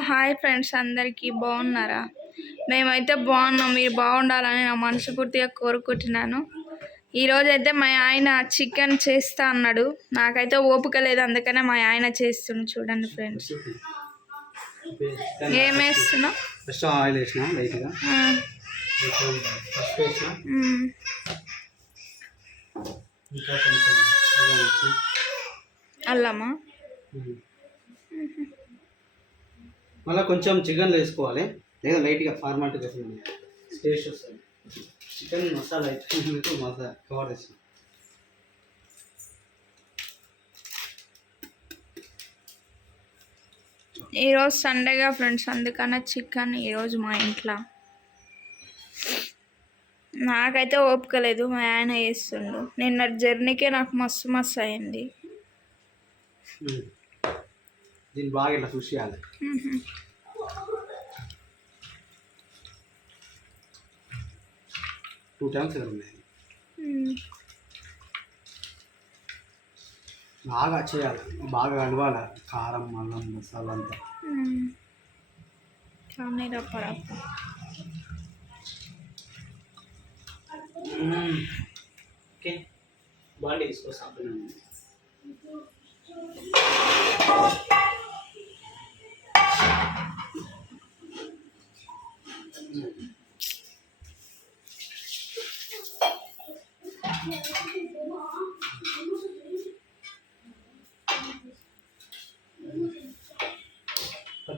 Hi friends అందరికీ బాగున్నారా? మేమైతే బాగున్నాం మీరు బాగుండాలని నా మనస్ఫూర్తిగా కోరుకుంటున్నాను. ఈరోజు అయితే మా ఆయన చికెన్ చేస్తా అన్నాడు. నాకైతే ఓపిక లేదు అందుకనే మా ఆయన చేస్తుంది చూడండి ఫ్రెండ్స్. ఏం వేస్తున్నావు? ఫస్ట్ ఆయిల్ వేసిన లైట్గా ఆ, ఫస్ట్ వేసిన మ్, ఇంకా కొంచెం అల్లం వేసిన. అల్లమా. మళ్ళీ కొంచెం చికెన్ వేసుకోవాలి. లేదా లైట్గా ఫార్మాట్గా వేసిన టేస్ట్ వస్తుంది చికెన్ మసాలా అయితే మసాలా కవర్ వేసిన ఈరోజు సండేగా ఫ్రెండ్స్ అందుకనే చికెన్ ఈరోజు మా ఇంట్లో. నాకైతే ఓపిక లేదు మా ఆయన వేస్తుండు నిన్న జర్నీకే నాకు మస్తు మస్తు అయింది. దీన్ని బాగా ఇట్లా పుష్ చేయాలి. టూ టైమ్స్ ఉన్నాయి. బాగా చేయాలి. బాగా కలవాలి. కారం అల్లం మసాలా అంతా. ఓకే. బాగా తీసుకొస్తాను.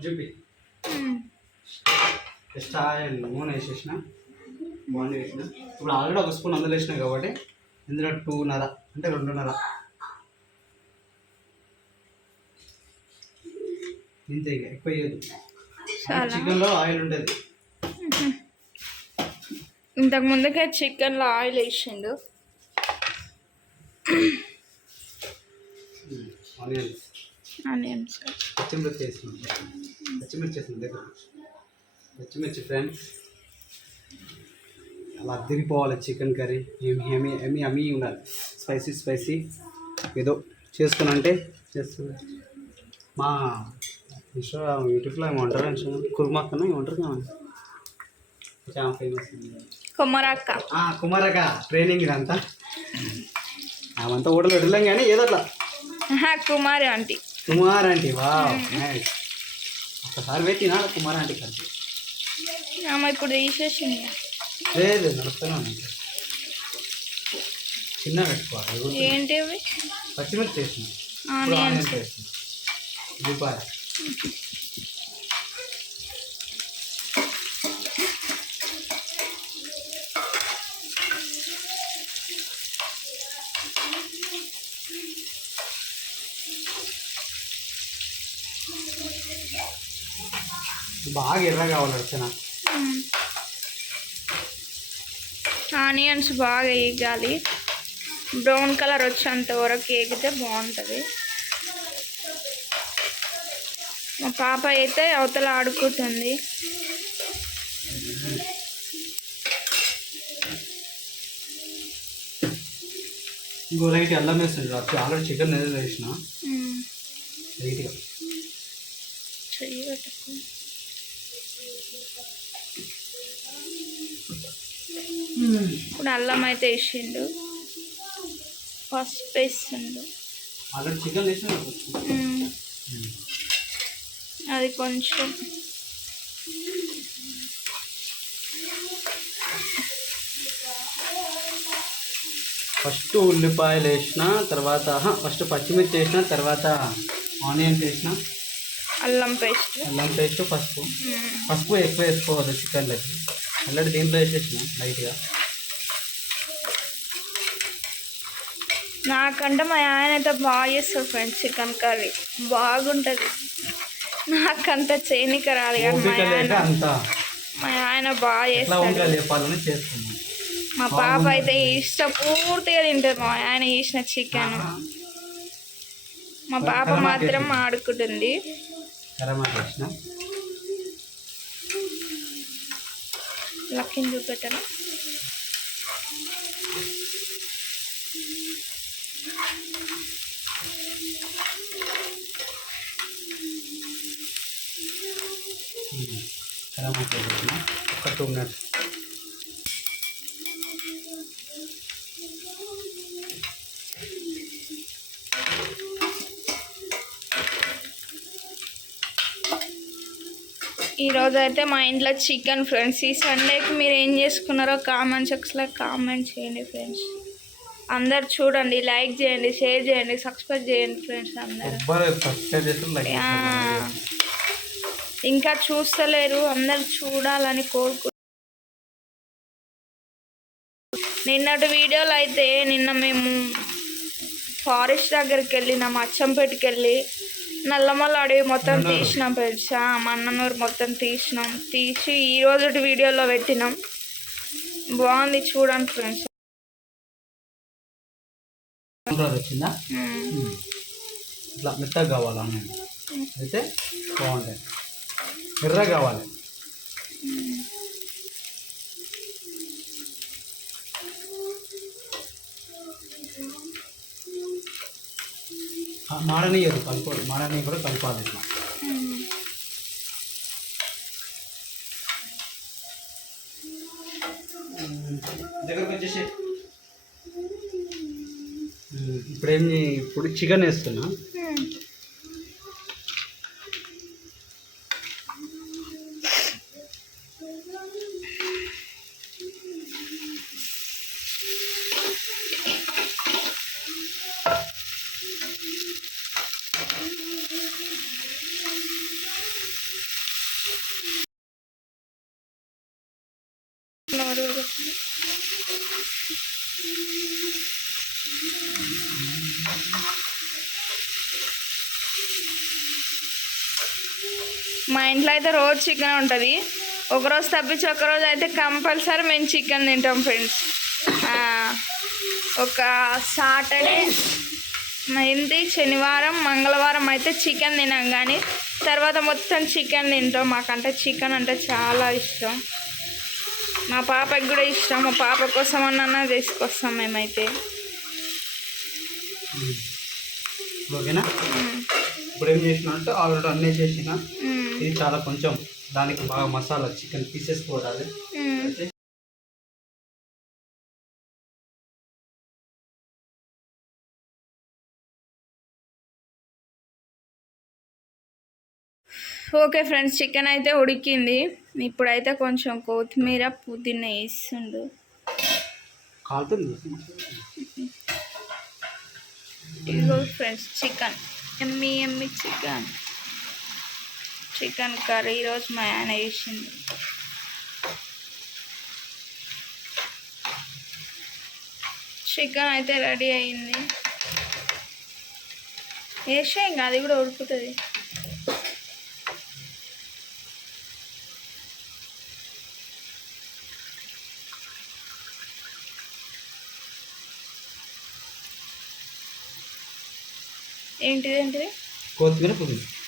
చూపి. జస్ట్ ఆయిల్ నూనె వేసేసిన. బాగుంది వేసిన. ఇప్పుడు ఆల్రెడీ ఒక స్పూన్ అందులో వేసిన కాబట్టి ఇందులో టూన్నర అంటే రెండున్నర. ఇంతే ఇక ఎక్కువ వేయదు చికెన్లో ఆయిల్ ఉంటుంది. ఇంతకు ముందుకే చికెన్లో ఆయిల్ వేసిండు. ఆనియన్స్. ఆనియన్స్. పచ్చిమిర్చి వేసినాం పచ్చిమిర్చి దగ్గర. పచ్చిమిర్చి ఫ్రెండ్స్ అలా అద్దరిపోవాలి చికెన్ కర్రీ ఏమి ఏమి ఏమి అమ్మి ఉండాలి. స్పైసీ స్పైసీ ఏదో చేసుకున్నంటే చేస్తుంది. మా ఇన్స్టా యూట్యూబ్లో ఏమో ఉంటారు కుర్మా కన్నా ఏమంటారు కదా చాలా ఫేమస్ కొమ్మరక్క. కుమారక ట్రైనింగ్ ఇదంతా. ఆమంతా ఓటలు వెళ్ళాం కానీ ఏదో అట్లా. కుమారి ఆంటీ. కుమార్ ఆంటీ వా నైస్ పెట్టినా కుమార్ ఆంటీ కలిసి ఆమె ఇప్పుడు తీసేసింది. లేదు నడుస్తూనే ఉంది. చిన్న పెట్టుకోవాలి ఏంటి పచ్చిమిర్చి ఇప్పుడు ఆనియన్స్ వేసిన బాగా ఎర్ర కావాలి అర్చన. ఆనియన్స్ బాగా వేగాలి. బ్రౌన్ కలర్ వచ్చేంత వరకు వేగితే బాగుంటుంది. మా పాప అయితే అవతల ఆడుకుంటుంది. ఇంకో లైట్ అల్లం వేస్తుంది ఆల్రెడీ చికెన్ వేసిన. లైట్గా. ఇప్పుడు అల్లం అయితే వేసిండు. పసుపు వేసిండు. అది కొంచెం. ఫస్ట్ ఉల్లిపాయలు వేసిన తర్వాత ఫస్ట్ పచ్చిమిర్చి వేసిన తర్వాత ఆనియన్స్ వేసిన. అల్లం పేస్ట్. అల్లం పేస్ట్ పసుపు. పసుపు ఎక్కువ వేసుకోవద్దు చికెన్లోకి. ఆల్రెడీ దీంట్లో వేసేసిన లైట్గా. నాకంటే మా ఆయన అయితే బాగా చేస్తారు ఫ్రెండ్స్ చికెన్ కర్రీ. బాగుంటుంది. నాకంత చేయనిక రాదు కానీ మా ఆయన మా ఆయన బాగా చేస్తాడు. మా పాప అయితే ఇష్టపూర్తిగా తింటుంది. మా ఆయన చేసిన చికెన్. మా పాప మాత్రం ఆడుకుంటుంది. లక్కిని చూపెట్టను? వేసిన ఒక టూ మినిట్స్ ఈరోజు అయితే మా ఇంట్లో చికెన్ ఫ్రెండ్స్ ఈ సండేకి మీరు ఏం చేసుకున్నారో కామెంట్ సెక్షన్లో కామెంట్ చేయండి ఫ్రెండ్స్ అందరు చూడండి లైక్ చేయండి షేర్ చేయండి సబ్స్క్రైబ్ చేయండి ఫ్రెండ్స్ అందరు ఎవ్వరు సబ్స్క్రైబ్ చేసి లైక్ ఆ, ఇంకా చూస్తలేరు. అందరు చూడాలని కోరుకు నిన్నటి వీడియోలో అయితే నిన్న మేము ఫారెస్ట్ దగ్గరికి వెళ్ళినాం అచ్చంపేటకి వెళ్ళి నల్లమల్ల అడవి మొత్తం. తీసినాం పెంచా మన్ననూరు మొత్తం తీసినాం. తీసి ఈ రోజు వీడియోలో పెట్టినాం. బాగుంది చూడండి ఫ్రెండ్స్. వచ్చిందా? ఇట్లా మెత్తగా కావాలి అయితే బాగుంటాయి. ఎర్ర కావాలి. ఆ, మాడనీయరు కలుపు మాడనీయ కూడా కలపాలి ఇట్లా. దగ్గరకు వచ్చేసి ఇప్పుడు ఏం ఇప్పుడు చికెన్ వేస్తున్నా. మా ఇంట్లో అయితే రోజు చికెన్ ఉంటుంది. ఒకరోజు తప్పించి ఒకరోజు అయితే కంపల్సరీ మేము చికెన్ తింటాం ఫ్రెండ్స్. ఒక సాటర్డే ఏంటి శనివారం మంగళవారం అయితే చికెన్ తినాం కానీ తర్వాత మొత్తం చికెన్ తింటాం. మాకంటే చికెన్ అంటే చాలా ఇష్టం. మా పాపకి కూడా ఇష్టం. మా పాప కోసం అన్నా తీసుకొస్తాం మేమైతే. ఓకేనా. ఇప్పుడు ఏం చేసిన అంటే ఆల్రెడీ అన్నీ చేసిన. ఇది చాలా కొంచెం దానికి బాగా మసాలా చికెన్ పీసెస్. అయితే ఓకే ఫ్రెండ్స్ చికెన్ అయితే ఉడికింది. ఇప్పుడైతే కొంచెం కొత్తిమీర పుదీనా వేస్తుండు. ఇదిగో ఫ్రెండ్స్ చికెన్. ఎమ్మి ఎమ్మి చికెన్. చికెన్ కర్రీ ఈరోజు మా ఆయన వేసింది చికెన్ అయితే రెడీ అయింది. వేసే ఇంకా అది కూడా ఉడుకుతుంది. ఏంటిది ఏంటిది? కొత్తిమీర పుదీనా.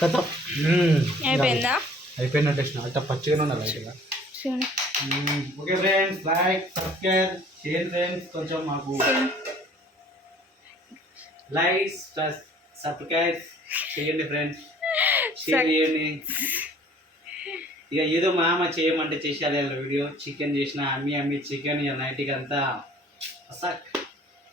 కథ. అయిపోయిందా? అయిపోయినట్టు అంత పచ్చిగానే లైట్గా చూడు okay friends like subscribe share friends కొంచెం మాకు చూడు. లైక్ సబ్స్క్రైబ్ చేయండి ఫ్రెండ్స్. షేర్ చేయండి. ఇక ఏదో మా అమ్మ చేయమంటే చేసేయాలి వీడియో. చికెన్ చేసిన అమ్మి అమ్మి చికెన్ ఇక నైట్కి అంతా అసక్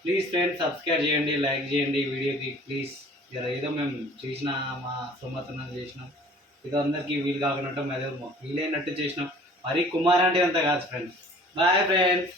ప్లీజ్ ఫ్రెండ్స్ సబ్స్క్రైబ్ చేయండి లైక్ చేయండి ఈ వీడియోకి ప్లీజ్ ఇలా ఏదో మేము చేసిన మా సొమ్మతనం చేసినాం. ఏదో అందరికీ వీలు కాకుండా ఏదో వీలైనట్టు చేసినాం. మరీ కుమార్ అంటే అంత కాదు ఫ్రెండ్స్ బాయ్ ఫ్రెండ్స్